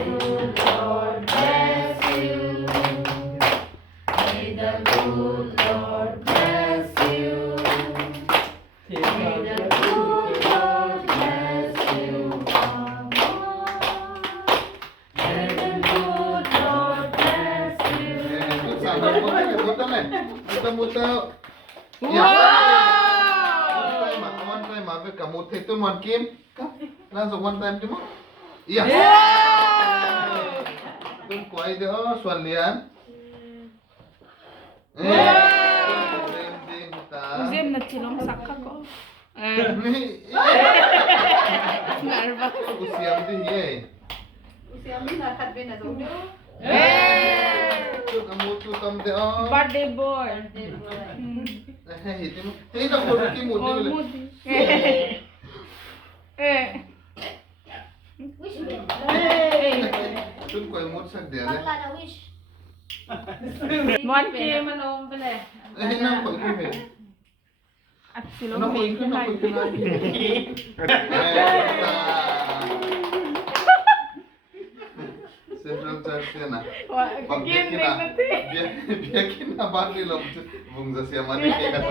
good Lord bless you. May the good Lord bless you. May the good Lord bless you. May the good Lord bless you. One time, kamu itu one game, langsung one time cuma. Iya. Tuh kuai dia Sualian. Uzim na chilom sakka ko. Nerva. Usiam di ye. Usiam ni nakat bin na tuh. Tuh kamu tuh tam dia. Birthday boy. Hei nak bodoh kimut ni boleh. Wish me. Tuh kuai mut sak dia le. Bakla na wish. Mon Kim Manom pala. Nang kuai kuai. at silom may kulay. Central Church na. Kim din natin. Biar kita balik loh, bung Zasia mati kayak kata